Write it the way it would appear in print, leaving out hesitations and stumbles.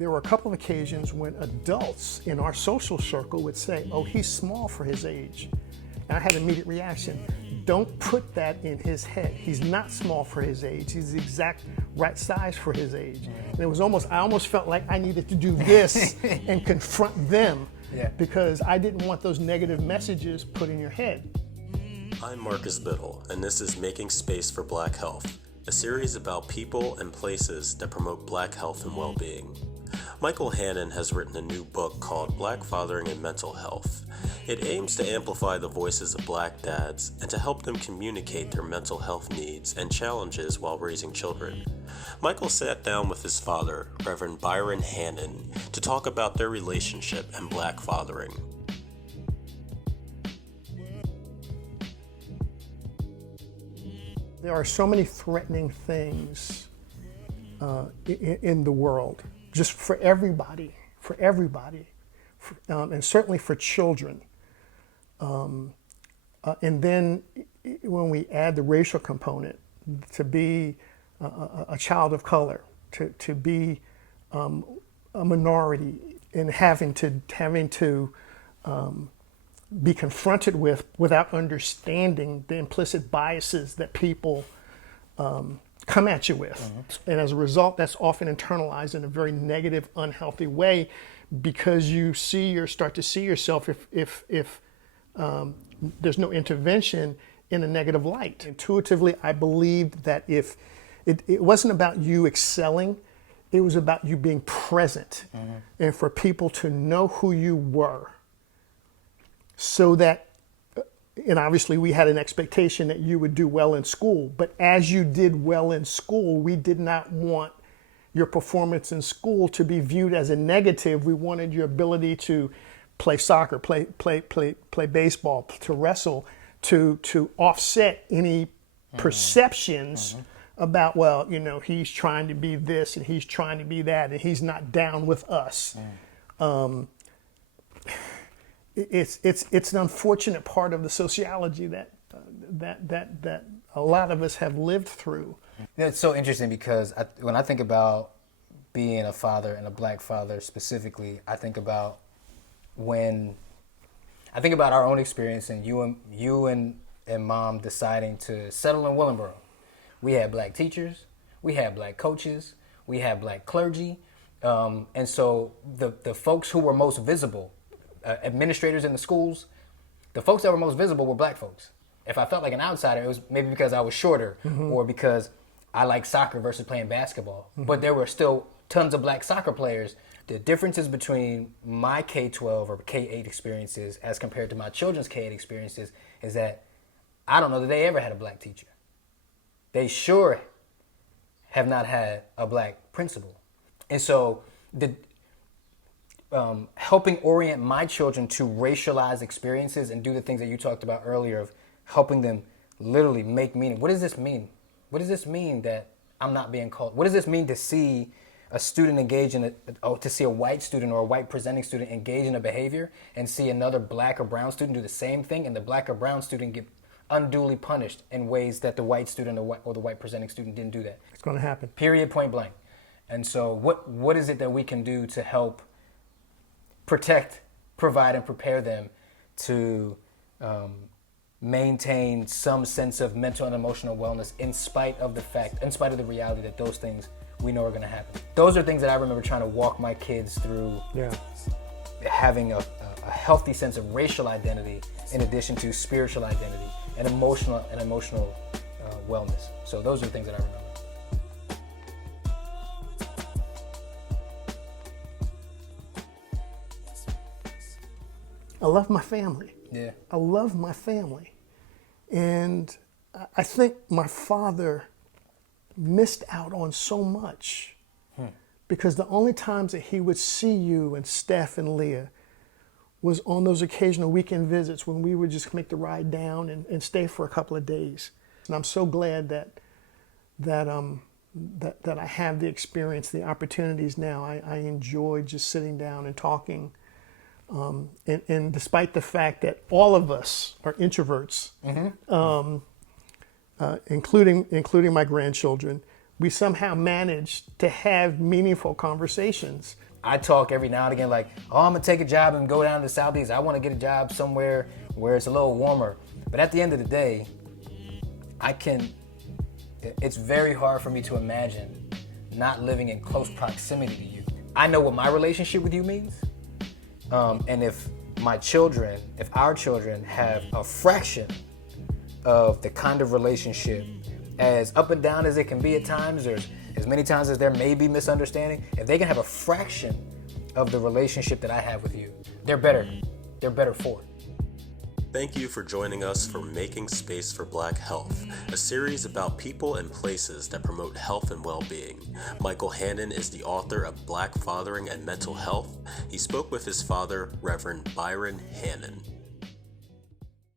there were a couple of occasions when adults in our social circle would say, oh, he's small for his age. And I had an immediate reaction. Don't put that in his head. He's not small for his age. He's the exact right size for his age. And it was I almost felt like I needed to do this and confront them because I didn't want those negative messages put in your head. I'm Marcus Biddle, and this is Making Space for Black Health, a series about people and places that promote Black health and well-being. Michael Hannon has written a new book called Black Fathering and Mental Health. It aims to amplify the voices of Black dads and to help them communicate their mental health needs and challenges while raising children. Michael sat down with his father, Reverend Byron Hannon, to talk about their relationship and Black fathering. There are so many threatening things in the world, just for everybody, and certainly for children. And then when we add the racial component, to be a child of color, to be a minority, and having to be confronted with without understanding the implicit biases that people come at you with. Mm-hmm. And as a result, that's often internalized in a very negative, unhealthy way, because you start to see yourself if there's no intervention in a negative light. Intuitively, I believed that if it wasn't about you excelling, it was about you being present, and for people to know who you were. So that, and obviously we had an expectation that you would do well in school, but as you did well in school, we did not want your performance in school to be viewed as a negative. We wanted your ability to play soccer, play baseball, to wrestle, to offset any perceptions about, well, he's trying to be this and he's trying to be that and he's not down with us. It's an unfortunate part of the sociology that a lot of us have lived through. It's so interesting because when I think about being a father and a Black father specifically, I think about our own experience and you and Mom deciding to settle in Willingboro. We had Black teachers, we had Black coaches, we had Black clergy, and so the folks who were most visible, administrators in the schools, the folks that were most visible were Black folks. If I felt like an outsider, it was maybe because I was shorter or because I like soccer versus playing basketball. But there were still tons of Black soccer players. The differences between my K-12 or K-8 experiences as compared to my children's K-8 experiences is that I don't know that they ever had a Black teacher. They sure have not had a Black principal. And so helping orient my children to racialized experiences and do the things that you talked about earlier of helping them literally make meaning. What does this mean? What does this mean that I'm not being called? What does this mean to see a student engage to see a white student or a white presenting student engage in a behavior and see another Black or brown student do the same thing and the Black or brown student get unduly punished in ways that the white student or the white presenting student didn't do that? It's going to happen. Period, point blank. And so what is it that we can do to help protect, provide, and prepare them to maintain some sense of mental and emotional wellness in spite of the reality that those things we know are going to happen? Those are things that I remember trying to walk my kids through, having a healthy sense of racial identity in addition to spiritual identity and emotional wellness. So those are the things that I remember. I love my family. Yeah. I love my family. And I think my father missed out on so much because the only times that he would see you and Steph and Leah was on those occasional weekend visits when we would just make the ride down and stay for a couple of days. And I'm so glad that I have the experience, the opportunities now. I enjoy just sitting down and talking. And despite the fact that all of us are introverts, including my grandchildren, we somehow manage to have meaningful conversations. I talk every now and again like, oh, I'm gonna take a job and go down to the Southeast. I want to get a job somewhere where it's a little warmer. But at the end of the day, it's very hard for me to imagine not living in close proximity to you. I know what my relationship with you means. And if our children have a fraction of the kind of relationship, as up and down as it can be at times, or as many times as there may be misunderstanding, if they can have a fraction of the relationship that I have with you, they're better for it. Thank you for joining us for Making Space for Black Health, a series about people and places that promote health and well-being. Michael Hannon is the author of Black Fathering and Mental Health. He spoke with his father, Reverend Byron Hannon.